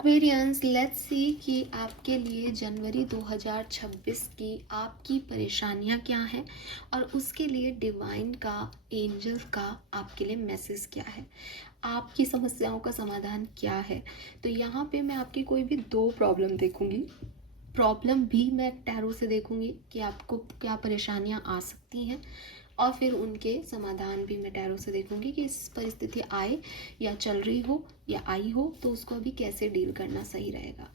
Aquarians, let's see कि आपके लिए जनवरी 2026 की आपकी परेशानियां क्या हैं और उसके लिए डिवाइन का, एंजल का आपके लिए मैसेज क्या है, आपकी समस्याओं का समाधान क्या है। तो यहाँ पे मैं आपकी कोई भी दो प्रॉब्लम देखूंगी। प्रॉब्लम भी मैं टैरो से देखूंगी कि आपको क्या परेशानियां आ सकती हैं, और फिर उनके समाधान भी मैं टैरो से देखूंगी कि इस परिस्थिति आए या चल रही हो या आई हो तो उसको अभी कैसे डील करना सही रहेगा,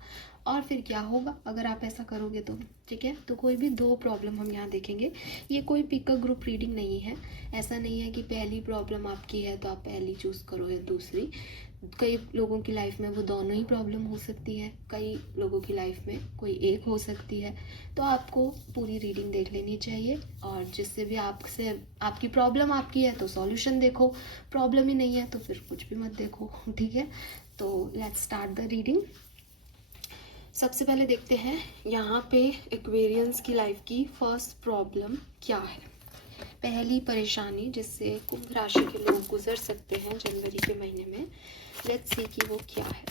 और फिर क्या होगा अगर आप ऐसा करोगे तो। ठीक है, तो कोई भी दो प्रॉब्लम हम यहाँ देखेंगे। ये कोई पिकअप ग्रुप रीडिंग नहीं है। ऐसा नहीं है कि पहली प्रॉब्लम आपकी है तो आप पहली चूज़ करो या दूसरी। कई लोगों की लाइफ में वो दोनों ही प्रॉब्लम हो सकती है, कई लोगों की लाइफ में कोई एक हो सकती है। तो आपको पूरी रीडिंग देख लेनी चाहिए, और जिससे भी आपसे आपकी प्रॉब्लम आपकी है तो सॉल्यूशन देखो, प्रॉब्लम ही नहीं है तो फिर कुछ भी मत देखो। ठीक है, तो लेट्स स्टार्ट द रीडिंग। सबसे पहले देखते हैं यहाँ पे एक्वेरियंस की लाइफ की फर्स्ट प्रॉब्लम क्या है, पहली परेशानी जिससे कुंभ राशि के लोग गुजर सकते हैं जनवरी के महीने में। लेट्स सी कि वो क्या है।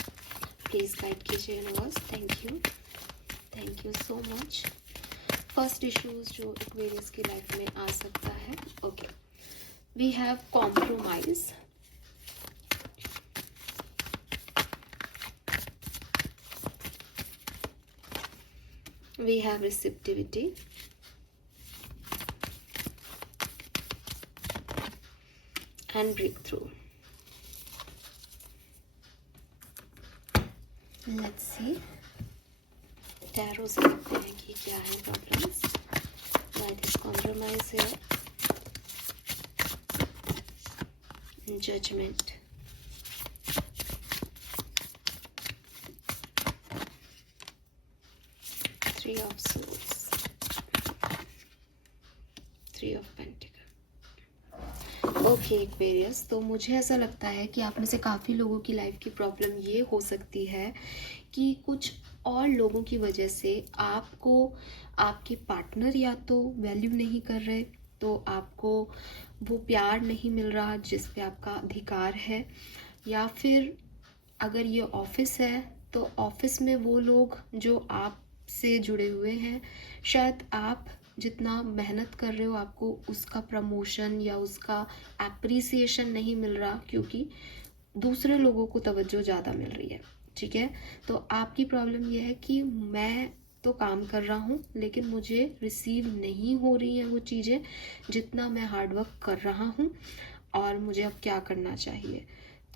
प्लीज़ गाइड कीजिए universe. Thank you so much. First issues जो एक्वेरियस की लाइफ में आ सकता है। Okay, we have compromise, we have receptivity, and breakthrough. Let's see, tarot से देखते हैं कि क्या है problems. Why this compromise here? Judgment, Three of Swords, Three of Pentacles. Okay Aquarius, तो मुझे ऐसा लगता है कि आप में से काफ़ी लोगों की लाइफ की प्रॉब्लम ये हो सकती है कि कुछ और लोगों की वजह से आपको आपके पार्टनर या तो वैल्यू नहीं कर रहे, तो आपको वो प्यार नहीं मिल रहा जिस पे आपका अधिकार है, या फिर अगर ये ऑफिस है तो ऑफिस में वो लोग जो आपसे जुड़े हुए हैं, शायद आप जितना मेहनत कर रहे हो आपको उसका प्रमोशन या उसका एप्रिसिएशन नहीं मिल रहा, क्योंकि दूसरे लोगों को तवज्जो ज़्यादा मिल रही है। ठीक है, तो आपकी प्रॉब्लम यह है कि मैं तो काम कर रहा हूँ लेकिन मुझे रिसीव नहीं हो रही हैं वो चीज़ें जितना मैं हार्डवर्क कर रहा हूँ, और मुझे अब क्या करना चाहिए,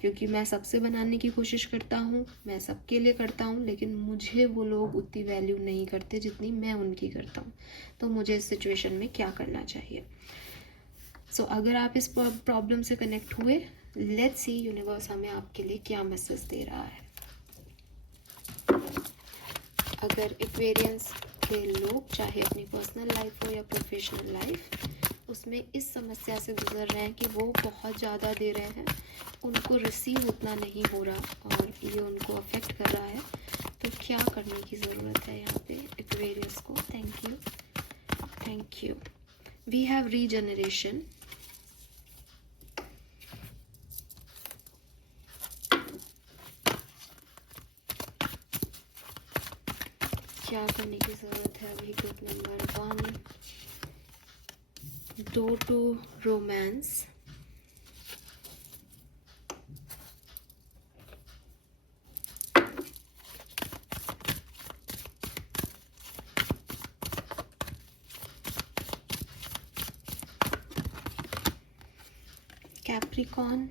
क्योंकि मैं सबसे बनाने की कोशिश करता हूँ, मैं सबके लिए करता हूँ, लेकिन मुझे वो लोग उतनी वैल्यू नहीं करते जितनी मैं उनकी करता हूँ। तो मुझे इस सिचुएशन में क्या करना चाहिए। सो अगर आप इस प्रॉब्लम से कनेक्ट हुए, लेट्स सी यूनिवर्स हमें आपके लिए क्या मैसेज दे रहा है। अगर एक्वेरियंस के लोग चाहे अपनी पर्सनल लाइफ हो या प्रोफेशनल लाइफ, उसमें इस समस्या से गुजर रहे हैं कि वो बहुत ज़्यादा दे रहे हैं, उनको रिसीव उतना नहीं हो रहा और ये उनको अफेक्ट कर रहा है, तो क्या करने की ज़रूरत है यहाँ पे एक्वेरियस को। Thank you. We have regeneration, क्या करने की ज़रूरत है अभी। Group number 1, door to romance, Capricorn,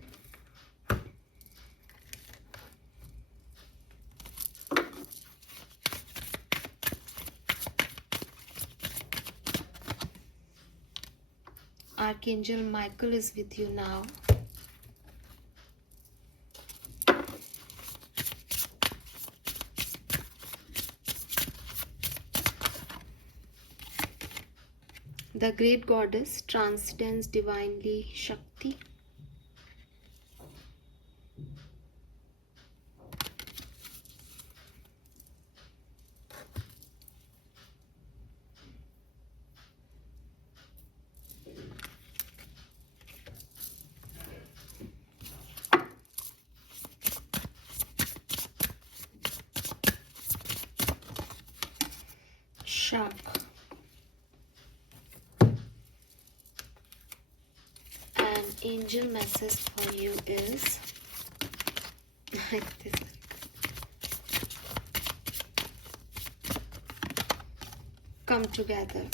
Archangel Michael is with you now. The great goddess transcends divinely Shakti. shark. And angel message for you is like this. Come together.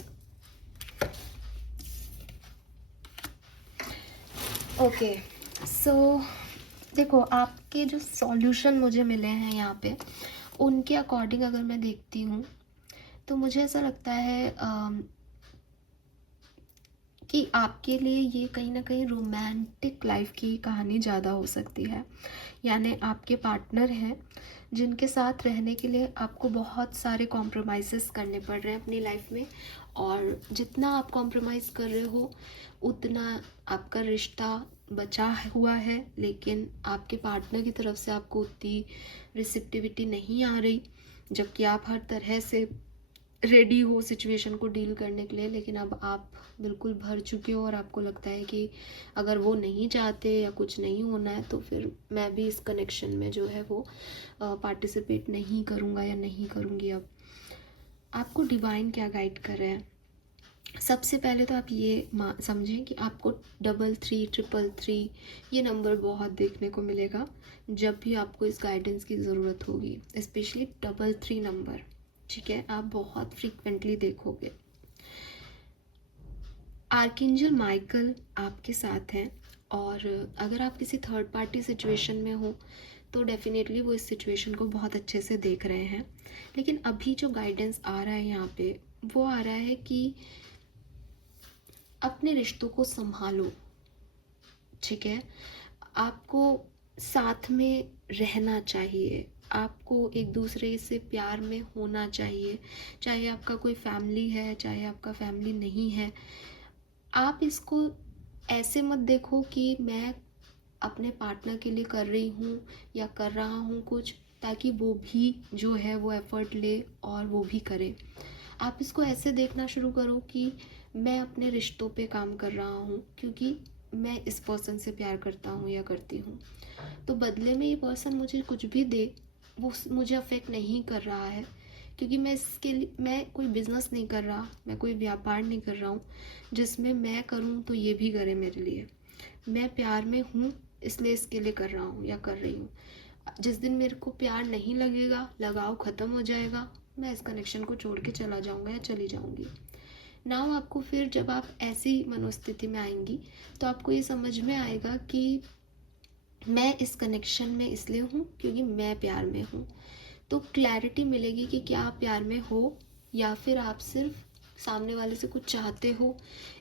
Okay so देखो, आपके जो solution मुझे मिले हैं यहाँ पे, उनके according अगर मैं देखती हूँ तो मुझे ऐसा लगता है कि आपके लिए ये कहीं ना कहीं रोमांटिक लाइफ की कहानी ज़्यादा हो सकती है। यानी आपके पार्टनर हैं जिनके साथ रहने के लिए आपको बहुत सारे कॉम्प्रोमाइज़ करने पड़ रहे हैं अपनी लाइफ में, और जितना आप कॉम्प्रोमाइज़ कर रहे हो उतना आपका रिश्ता बचा हुआ है, लेकिन आपके पार्टनर की तरफ से आपको उतनी रिसिप्टिविटी नहीं आ रही, जबकि आप हर तरह से रेडी हो सिचुएशन को डील करने के लिए। लेकिन अब आप बिल्कुल भर चुके हो और आपको लगता है कि अगर वो नहीं चाहते या कुछ नहीं होना है तो फिर मैं भी इस कनेक्शन में जो है वो पार्टिसिपेट नहीं करूँगा या नहीं करूँगी। अब आपको डिवाइन क्या गाइड कर रहे हैं? सबसे पहले तो आप ये समझें कि आपको 33 333 ये नंबर बहुत देखने को मिलेगा जब भी आपको इस गाइडेंस की ज़रूरत होगी, स्पेशली 33 नंबर। ठीक है, आप बहुत फ्रीक्वेंटली देखोगे। आर्कएंजल माइकल आपके साथ हैं, और अगर आप किसी थर्ड पार्टी सिचुएशन में हो तो डेफिनेटली वो इस सिचुएशन को बहुत अच्छे से देख रहे हैं। लेकिन अभी जो गाइडेंस आ रहा है यहाँ पे वो आ रहा है कि अपने रिश्तों को संभालो। ठीक है, आपको साथ में रहना चाहिए, आपको एक दूसरे से प्यार में होना चाहिए, चाहे आपका कोई फैमिली है चाहे आपका फैमिली नहीं है। आप इसको ऐसे मत देखो कि मैं अपने पार्टनर के लिए कर रही हूँ या कर रहा हूँ कुछ ताकि वो भी जो है वो एफर्ट ले और वो भी करे। आप इसको ऐसे देखना शुरू करो कि मैं अपने रिश्तों पे काम कर रहा हूँ क्योंकि मैं इस पर्सन से प्यार करता हूँ या करती हूँ, तो बदले में ये पर्सन मुझे कुछ भी दे वो मुझे अफेक्ट नहीं कर रहा है, क्योंकि मैं इसके लिए मैं कोई बिज़नेस नहीं कर रहा, मैं कोई व्यापार नहीं कर रहा हूँ जिसमें मैं करूँ तो ये भी करे मेरे लिए। मैं प्यार में हूँ इसलिए इसके लिए कर रहा हूँ या कर रही हूँ। जिस दिन मेरे को प्यार नहीं लगेगा, लगाव ख़त्म हो जाएगा, मैं इस कनेक्शन को छोड़ के चला जाऊँगा या चली जाऊँगी। नाउ आपको फिर जब आप ऐसी मनोस्थिति में आएंगी तो आपको ये समझ में आएगा कि मैं इस कनेक्शन में इसलिए हूँ क्योंकि मैं प्यार में हूँ। तो क्लैरिटी मिलेगी कि क्या आप प्यार में हो या फिर आप सिर्फ सामने वाले से कुछ चाहते हो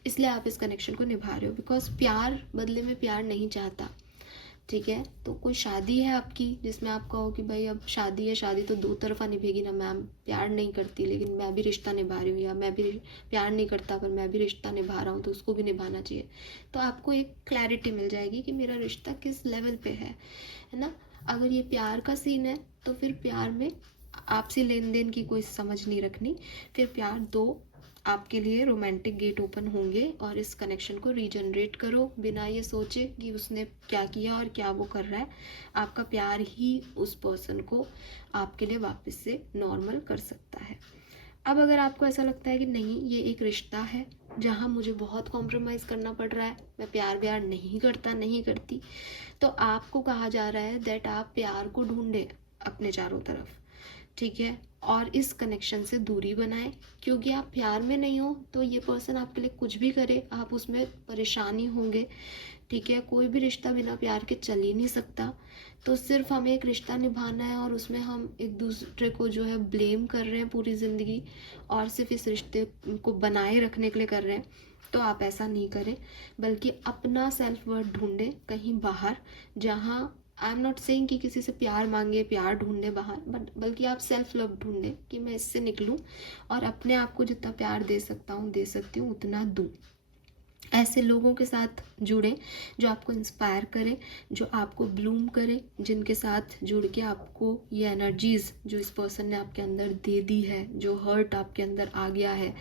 इसलिए आप इस कनेक्शन को निभा रहे हो। बिकॉज प्यार बदले में प्यार नहीं चाहता। ठीक है, तो कोई शादी है आपकी जिसमें आप कहो कि भाई अब शादी है, शादी तो दो तरफा निभेगी ना मैम, प्यार नहीं करती लेकिन मैं भी रिश्ता निभा रही हूँ, या मैं भी प्यार नहीं करता पर मैं भी रिश्ता निभा रहा हूँ तो उसको भी निभाना चाहिए। तो आपको एक क्लैरिटी मिल जाएगी कि मेरा रिश्ता किस लेवल पे है ना। अगर ये प्यार का सीन है तो फिर प्यार में आपसी लेन देन की कोई समझ नहीं रखनी, फिर प्यार दो आपके लिए रोमांटिक गेट ओपन होंगे और इस कनेक्शन को रीजनरेट करो बिना ये सोचे कि उसने क्या किया और क्या वो कर रहा है। आपका प्यार ही उस पर्सन को आपके लिए वापस से नॉर्मल कर सकता है। अब अगर आपको ऐसा लगता है कि नहीं ये एक रिश्ता है जहाँ मुझे बहुत कॉम्प्रोमाइज़ करना पड़ रहा है, मैं प्यार नहीं करता नहीं करती, तो आपको कहा जा रहा है दैट आप प्यार को ढूंढें अपने चारों तरफ। ठीक है, और इस कनेक्शन से दूरी बनाएं, क्योंकि आप प्यार में नहीं हो तो ये पर्सन आपके लिए कुछ भी करे आप उसमें परेशानी होंगे। ठीक है, कोई भी रिश्ता बिना प्यार के चल ही नहीं सकता। तो सिर्फ हमें एक रिश्ता निभाना है और उसमें हम एक दूसरे को जो है ब्लेम कर रहे हैं पूरी ज़िंदगी और सिर्फ इस रिश्ते को बनाए रखने के लिए कर रहे हैं, तो आप ऐसा नहीं करें, बल्कि अपना सेल्फ वर्थ ढूंढें कहीं बाहर, जहाँ आई एम नॉट सेइंग कि किसी से प्यार मांगे प्यार ढूंढे बाहर, बट बल्कि आप सेल्फ लव ढूंढें कि मैं इससे निकलूं और अपने आप को जितना प्यार दे सकता हूँ दे सकती हूँ उतना दूँ। ऐसे लोगों के साथ जुड़ें जो आपको इंस्पायर करें, जो आपको ब्लूम करें, जिनके साथ जुड़ के आपको ये एनर्जीज़ जो इस पर्सन ने आपके अंदर दे दी है, जो हर्ट आपके अंदर आ गया है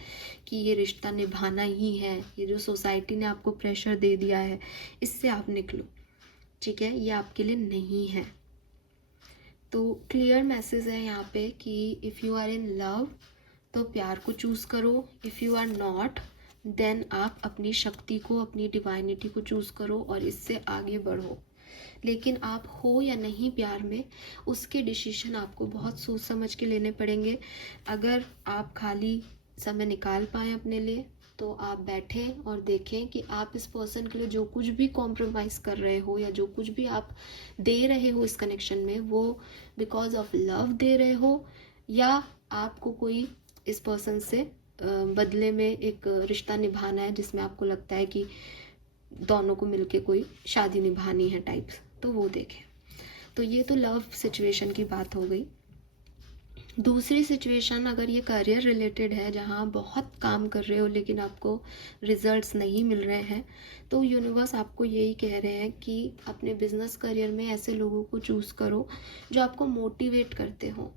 कि ये रिश्ता निभाना ही है, ये जो सोसाइटी ने आपको प्रेशर दे दिया है, इससे आप निकलो। ठीक है, ये आपके लिए नहीं है। तो क्लियर मैसेज है यहाँ पे कि if you are in love तो प्यार को चूज़ करो। If you are not, then आप अपनी शक्ति को, अपनी डिवाइनिटी को चूज़ करो और इससे आगे बढ़ो। लेकिन आप हो या नहीं प्यार में, उसके डिसीजन आपको बहुत सोच समझ के लेने पड़ेंगे। अगर आप खाली समय निकाल पाएँ अपने लिए, तो आप बैठें और देखें कि आप इस पर्सन के लिए जो कुछ भी कॉम्प्रोमाइज़ कर रहे हो या जो कुछ भी आप दे रहे हो इस कनेक्शन में, वो बिकॉज ऑफ लव दे रहे हो, या आपको कोई इस पर्सन से बदले में एक रिश्ता निभाना है जिसमें आपको लगता है कि दोनों को मिलके कोई शादी निभानी है टाइप्स, तो वो देखें। तो ये तो लव सिचुएशन की बात हो गई। दूसरी सिचुएशन, अगर ये करियर रिलेटेड है जहाँ आप बहुत काम कर रहे हो लेकिन आपको रिजल्ट्स नहीं मिल रहे हैं, तो यूनिवर्स आपको यही कह रहे हैं कि अपने बिजनेस करियर में ऐसे लोगों को चूज़ करो जो आपको मोटिवेट करते हो।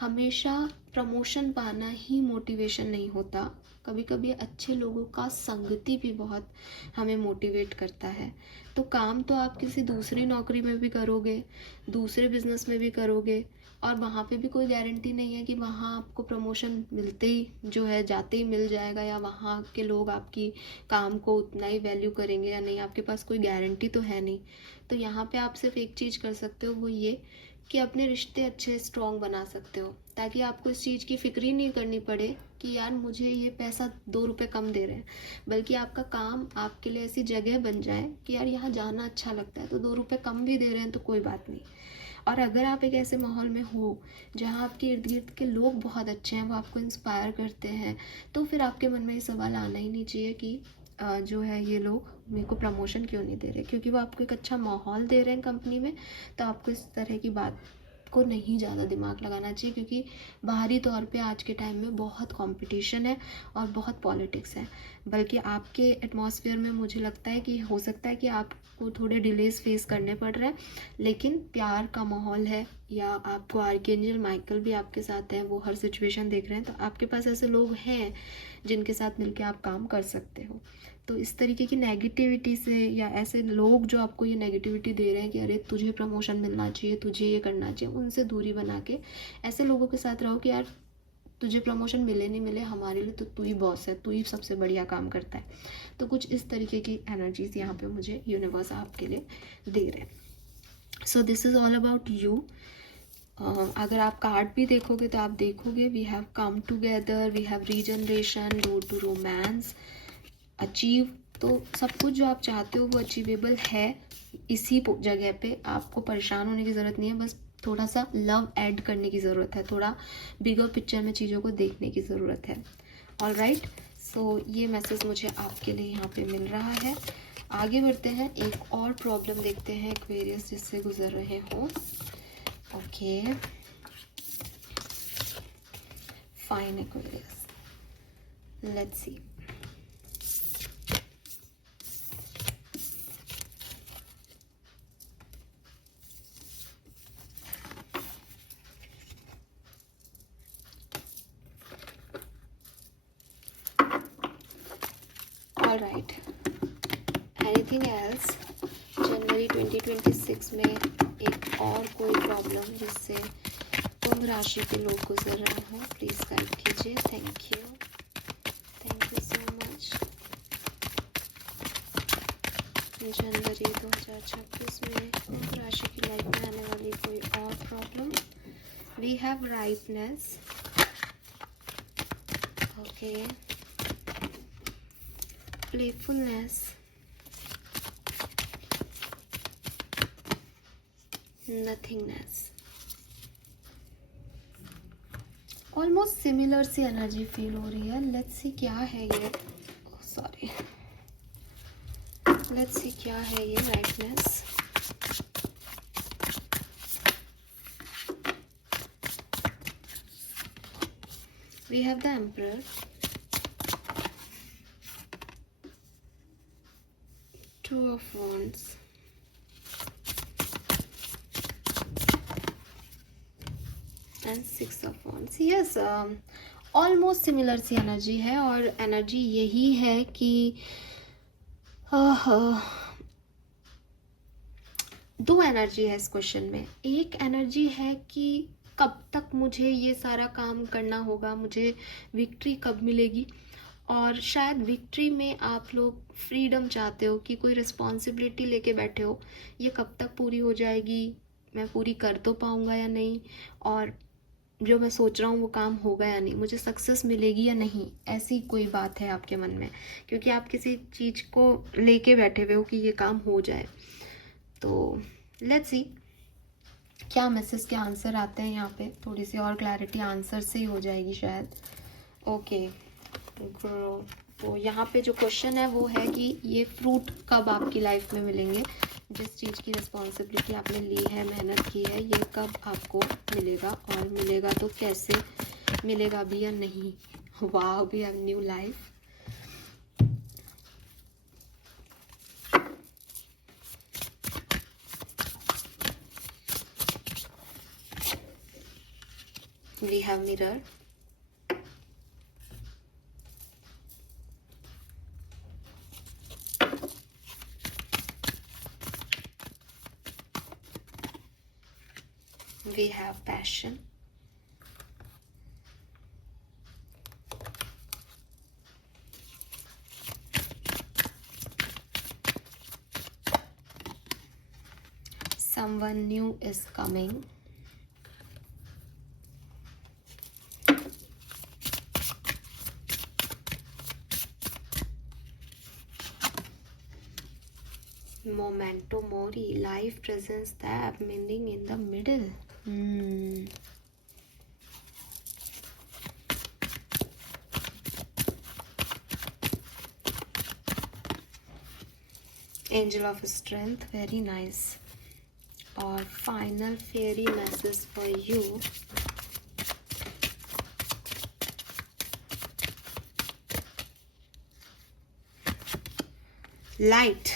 हमेशा प्रमोशन पाना ही मोटिवेशन नहीं होता, कभी कभी अच्छे लोगों का संगति भी बहुत हमें मोटिवेट करता है। तो काम तो आप किसी दूसरी नौकरी में भी करोगे, दूसरे बिजनेस में भी करोगे, और वहाँ पे भी कोई गारंटी नहीं है कि वहाँ आपको प्रमोशन मिलते ही जो है जाते ही मिल जाएगा, या वहाँ के लोग आपकी काम को उतना ही वैल्यू करेंगे या नहीं, आपके पास कोई गारंटी तो है नहीं। तो यहाँ पे आप सिर्फ एक चीज़ कर सकते हो, वो ये कि अपने रिश्ते अच्छे स्ट्रॉन्ग बना सकते हो, ताकि आपको इस चीज़ की फिक्र ही नहीं करनी पड़े कि यार मुझे ये पैसा 2 रुपये कम दे रहे हैं, बल्कि आपका काम आपके लिए ऐसी जगह बन जाए कि यार यहाँ जाना अच्छा लगता है, तो 2 रुपये कम भी दे रहे हैं तो कोई बात नहीं। और अगर आप एक ऐसे माहौल में हो जहाँ आपके इर्द गिर्द के लोग बहुत अच्छे हैं, वो आपको इंस्पायर करते हैं, तो फिर आपके मन में ये सवाल आना ही नहीं चाहिए कि जो है ये लोग मेरे को प्रमोशन क्यों नहीं दे रहे, क्योंकि वो आपको एक अच्छा माहौल दे रहे हैं कंपनी में। तो आपको इस तरह की बात को नहीं ज़्यादा दिमाग लगाना चाहिए, क्योंकि बाहरी तौर पे आज के टाइम में बहुत कंपटीशन है और बहुत पॉलिटिक्स है। बल्कि आपके एटमॉस्फेयर में मुझे लगता है कि हो सकता है कि आपको थोड़े डिलेज फेस करने पड़ रहे हैं, लेकिन प्यार का माहौल है, या आपको आर्कएंजल माइकल भी आपके साथ हैं, वो हर सिचुएशन देख रहे हैं, तो आपके पास ऐसे लोग हैं जिनके साथ मिलकर आप काम कर सकते हो। तो इस तरीके की नेगेटिविटी से, या ऐसे लोग जो आपको ये नेगेटिविटी दे रहे हैं कि अरे तुझे प्रमोशन मिलना चाहिए, तुझे ये करना चाहिए, उनसे दूरी बना के ऐसे लोगों के साथ रहो कि यार तुझे प्रमोशन मिले नहीं मिले, हमारे लिए तो तू ही बॉस है, तू ही सबसे बढ़िया काम करता है। तो कुछ इस तरीके की एनर्जीज यहाँ पे मुझे यूनिवर्स आपके लिए दे रहे हैं। So this is all about you. अगर आप कार्ड भी देखोगे तो आप देखोगे we have come together, we have regeneration, road to romance, achieve. तो सब कुछ जो आप चाहते हो वो अचीवेबल है। इसी जगह पे आपको परेशान होने की ज़रूरत नहीं है, बस थोड़ा सा लव ऐड करने की ज़रूरत है, थोड़ा बिगर पिक्चर में चीज़ों को देखने की ज़रूरत है। ऑल राइट, सो ये मैसेज मुझे आपके लिए यहाँ पे मिल रहा है। आगे बढ़ते हैं, एक और प्रॉब्लम देखते हैं एक्वेरियस जिससे गुजर रहे हो। Okay fine Aquarius, let's see. All right. Anything else? जनवरी 2026 में एक और कोई प्रॉब्लम जिससे कुंभ राशि के लोग गुजर रहे हो, प्लीज गाइड कीजिए। Thank you so much. जनवरी 2026 में कुंभ राशि की लाइफ में आने वाली कोई और problem. We have rightness, okay, playfulness, nothingness। Almost similar सी एनर्जी फील हो रही है। लेट्स सी क्या है ये, सॉरी, लेट्स सी क्या है ये rightness. We have the emperor, Two of Wands, and Six of Wands। Yes, almost similar सी एनर्जी है, और एनर्जी यही है कि दो एनर्जी है इस क्वेश्चन में। एक एनर्जी है कि कब तक मुझे ये सारा काम करना होगा, मुझे विक्ट्री कब मिलेगी। और शायद विक्ट्री में आप लोग फ्रीडम चाहते हो कि कोई रिस्पॉन्सिबिलिटी लेके बैठे हो, ये कब तक पूरी हो जाएगी, मैं पूरी कर तो पाऊँगा या नहीं, और जो मैं सोच रहा हूँ वो काम होगा या नहीं, मुझे सक्सेस मिलेगी या नहीं, ऐसी कोई बात है आपके मन में, क्योंकि आप किसी चीज़ को लेके बैठे हुए हो कि ये काम हो जाए। तो लेट्स सी क्या मैसेज के आंसर आते हैं यहाँ पे। थोड़ी सी और क्लैरिटी आंसर से ही हो जाएगी शायद। ओके, तो यहाँ पे जो क्वेश्चन है वो है कि ये फ्रूट कब आपकी लाइफ में मिलेंगे, जिस चीज़ की रिस्पॉन्सिबिलिटी आपने ली है, मेहनत की है, ये कब आपको मिलेगा, और मिलेगा तो कैसे मिलेगा भी या नहीं। वाह, we have new life. We have mirror, we have passion, someone new is coming, memento mori, life presents that meaning in the middle. Angel of strength, very nice. और final fairy message for you. Light.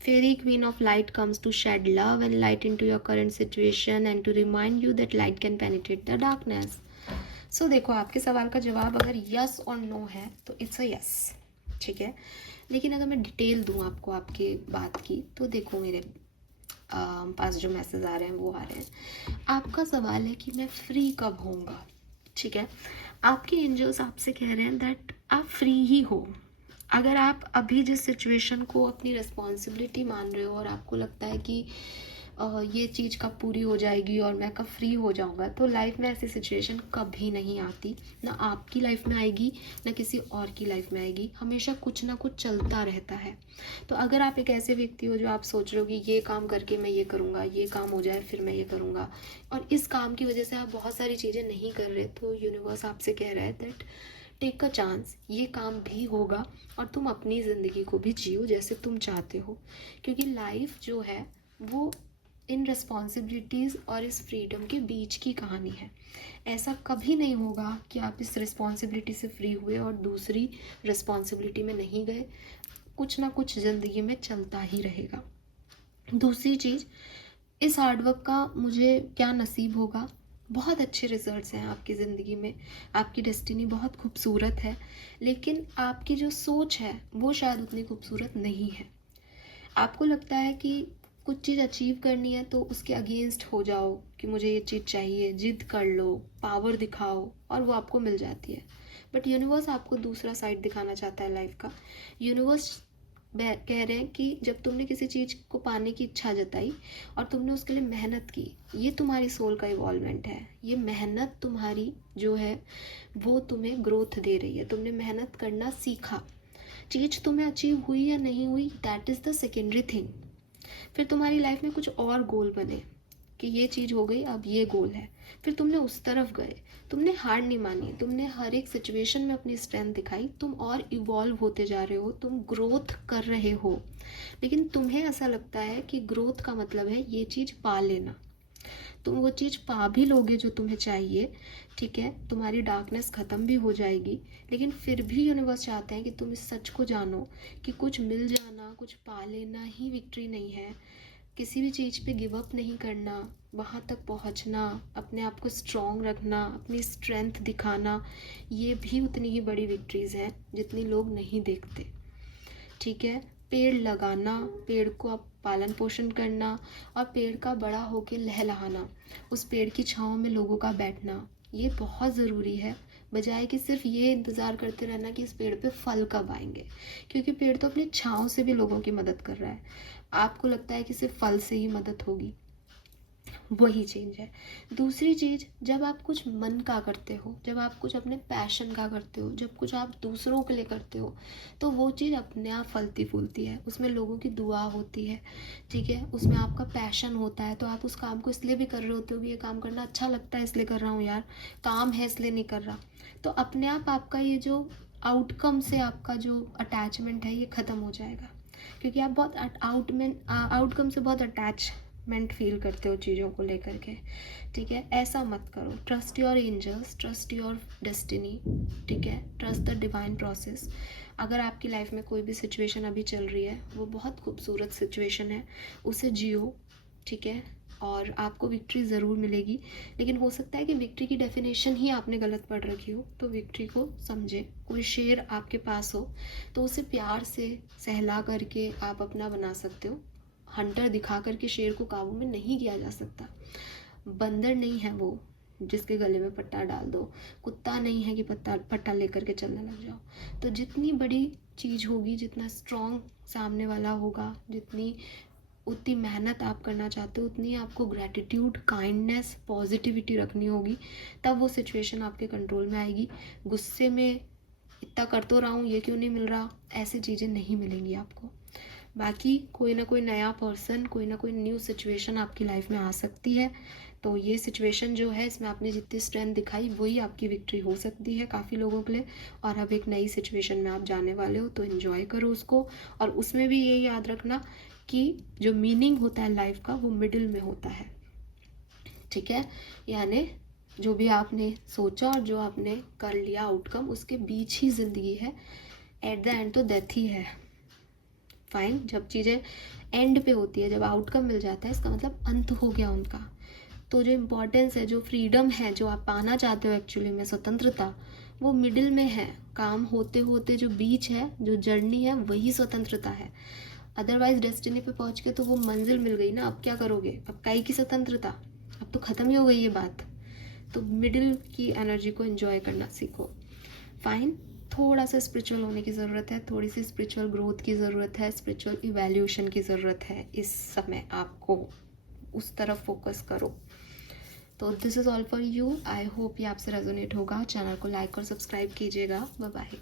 Fairy queen of light comes to shed love and light into your current situation and to remind you that light can penetrate the darkness. So देखो, आपके सवाल का जवाब अगर yes और no है तो it's a yes, ठीक है। लेकिन अगर मैं डिटेल दूँ आपको आपकी बात की, तो देखो मेरे पास जो मैसेज आ रहे हैं वो आ रहे हैं। आपका सवाल है कि मैं फ्री कब होऊंगा, ठीक है। आपके एंजल्स आपसे कह रहे हैं दैट आप फ्री ही हो। अगर आप अभी जिस सिचुएशन को अपनी रिस्पॉन्सिबिलिटी मान रहे हो और आपको लगता है कि ये चीज़ कब पूरी हो जाएगी और मैं कब फ्री हो जाऊंगा, तो लाइफ में ऐसी सिचुएशन कभी नहीं आती, ना आपकी लाइफ में आएगी ना किसी और की लाइफ में आएगी। हमेशा कुछ ना कुछ चलता रहता है। तो अगर आप एक ऐसे व्यक्ति हो जो आप सोच रहे हो कि ये काम करके मैं ये करूँगा, ये काम हो जाए फिर मैं ये करूँगा, और इस काम की वजह से आप बहुत सारी चीज़ें नहीं कर रहे, तो यूनिवर्स आपसे कह रहा है दैट टेक अ चांस, ये काम भी होगा और तुम अपनी ज़िंदगी को भी जियो जैसे तुम चाहते हो। क्योंकि लाइफ जो है वो इन रिस्पॉन्सिबिलिटीज़ और इस फ्रीडम के बीच की कहानी है। ऐसा कभी नहीं होगा कि आप इस रिस्पॉन्सिबिलिटी से फ्री हुए और दूसरी रिस्पॉन्सिबिलिटी में नहीं गए। कुछ ना कुछ ज़िंदगी में चलता ही रहेगा। दूसरी चीज़, इस हार्डवर्क का मुझे क्या नसीब होगा। बहुत अच्छे रिजल्ट्स हैं आपकी ज़िंदगी में, आपकी डेस्टिनी बहुत खूबसूरत है, लेकिन आपकी जो सोच है वो शायद उतनी खूबसूरत नहीं है। आपको लगता है कि कुछ चीज़ अचीव करनी है तो उसके अगेंस्ट हो जाओ कि मुझे ये चीज़ चाहिए, जिद कर लो, पावर दिखाओ, और वो आपको मिल जाती है। बट यूनिवर्स आपको दूसरा साइड दिखाना चाहता है लाइफ का। यूनिवर्स कह रहे हैं कि जब तुमने किसी चीज़ को पाने की इच्छा जताई और तुमने उसके लिए मेहनत की, ये तुम्हारी सोल का इवॉल्वमेंट है। ये मेहनत तुम्हारी जो है वो तुम्हें ग्रोथ दे रही है। तुमने मेहनत करना सीखा। चीज़ तुम्हें अचीव हुई या नहीं हुई, that is the secondary thing. फिर तुम्हारी लाइफ में कुछ और गोल बने कि ये चीज़ हो गई, अब ये गोल है, फिर तुमने उस तरफ गए। तुमने हार नहीं मानी, तुमने हर एक सिचुएशन में अपनी स्ट्रेंथ दिखाई, तुम और इवॉल्व होते जा रहे हो, तुम ग्रोथ कर रहे हो। लेकिन तुम्हें ऐसा लगता है कि ग्रोथ का मतलब है ये चीज़ पा लेना। तुम वो चीज़ पा भी लोगे जो तुम्हें चाहिए, ठीक है, तुम्हारी डार्कनेस ख़त्म भी हो जाएगी, लेकिन फिर भी यूनिवर्स चाहते हैं कि तुम इस सच को जानो कि कुछ मिल जाना, कुछ पा लेना ही विक्ट्री नहीं है। किसी भी चीज़ पे गिव अप नहीं करना, वहाँ तक पहुँचना, अपने आप को स्ट्रॉन्ग रखना, अपनी स्ट्रेंथ दिखाना, ये भी उतनी ही बड़ी विक्ट्रीज़ हैं जितनी लोग नहीं देखते, ठीक है। पेड़ लगाना, पेड़ को आप पालन पोषण करना और पेड़ का बड़ा होके लहलहाना, उस पेड़ की छाँव में लोगों का बैठना, ये बहुत ज़रूरी है, बजाय कि सिर्फ ये इंतज़ार करते रहना कि इस पेड़ पे फल कब आएंगे, क्योंकि पेड़ तो अपनी छाँव से भी लोगों की मदद कर रहा है। आपको लगता है कि सिर्फ फल से ही मदद होगी, वही चेंज है। दूसरी चीज़, जब आप कुछ मन का करते हो, जब आप कुछ अपने पैशन का करते हो, जब कुछ आप दूसरों के लिए करते हो, तो वो चीज़ अपने आप फलती फूलती है, उसमें लोगों की दुआ होती है, ठीक है, उसमें आपका पैशन होता है, तो आप उस काम को इसलिए भी कर रहे होते हो कि ये काम करना अच्छा लगता है इसलिए कर रहा हूँ यार, काम है इसलिए नहीं कर रहा। तो अपने आप आपका ये जो आउटकम से आपका जो अटैचमेंट है ये ख़त्म हो जाएगा, क्योंकि आप बहुत आउटकम से बहुत अटैचमेंट फील करते हो चीज़ों को लेकर के, ठीक है। ऐसा मत करो। Trust your angels, trust your destiny, ठीक है, ट्रस्ट द डिवाइन प्रोसेस। अगर आपकी लाइफ में कोई भी सिचुएशन अभी चल रही है, वो बहुत खूबसूरत सिचुएशन है, उसे जियो, ठीक है, और आपको विक्ट्री ज़रूर मिलेगी। लेकिन हो सकता है कि विक्ट्री की डेफिनेशन ही आपने गलत पढ़ रखी हो, तो विक्ट्री को समझे। कोई शेर आपके पास हो तो उसे प्यार से सहला करके आप अपना बना सकते हो। हंटर दिखा करके शेर को काबू में नहीं किया जा सकता। बंदर नहीं है वो जिसके गले में पट्टा डाल दो, कुत्ता नहीं है कि पट्टा लेकर के चलने लग जाओ। तो जितनी बड़ी चीज़ होगी, जितना स्ट्रॉन्ग सामने वाला होगा, उतनी मेहनत आप करना चाहते हो, उतनी आपको ग्रैटिट्यूड, काइंडनेस, पॉजिटिविटी रखनी होगी, तब वो सिचुएशन आपके कंट्रोल में आएगी। गुस्से में इतना कर तो रहा हूँ, ये क्यों नहीं मिल रहा, ऐसी चीज़ें नहीं मिलेंगी आपको। बाकी कोई ना कोई नया पर्सन, कोई ना कोई न्यू सिचुएशन आपकी लाइफ में आ सकती है, तो ये सिचुएशन जो है, इसमें आपने जितनी स्ट्रेंथ दिखाई वही आपकी विक्ट्री हो सकती है काफ़ी लोगों के लिए। और अब एक नई सिचुएशन में आप जाने वाले हो, तो एंजॉय करो उसको। और उसमें भी ये याद रखना कि जो मीनिंग होता है लाइफ का, वो मिडिल में होता है, ठीक है। यानी जो भी आपने सोचा और जो आपने कर लिया आउटकम, उसके बीच ही ज़िंदगी है। एट द एंड तो डेथ ही है। फाइन, जब चीज़ें एंड पे होती है, जब आउटकम मिल जाता है, इसका मतलब अंत हो गया उनका। तो जो इम्पोर्टेंस है, जो फ्रीडम है, जो आप पाना चाहते हो एक्चुअली में, स्वतंत्रता, वो मिडिल में है। काम होते होते जो बीच है, जो जर्नी है, वही स्वतंत्रता है। अदरवाइज डेस्टिनी पे पहुंच के तो वो मंजिल मिल गई ना, अब क्या करोगे, अब काई की स्वतंत्रता, अब तो ख़त्म ही हो गई ये बात। तो मिडिल की एनर्जी को एंजॉय करना सीखो। फाइन, थोड़ा सा स्पिरिचुअल होने की ज़रूरत है, थोड़ी सी स्पिरिचुअल ग्रोथ की ज़रूरत है, स्पिरिचुअल इवैल्यूएशन की ज़रूरत है इस समय। आपको उस तरफ फोकस करो। तो this is all for you. I hope ये आपसे रेजोनेट होगा। चैनल को लाइक और सब्सक्राइब कीजिएगा। Bye bye.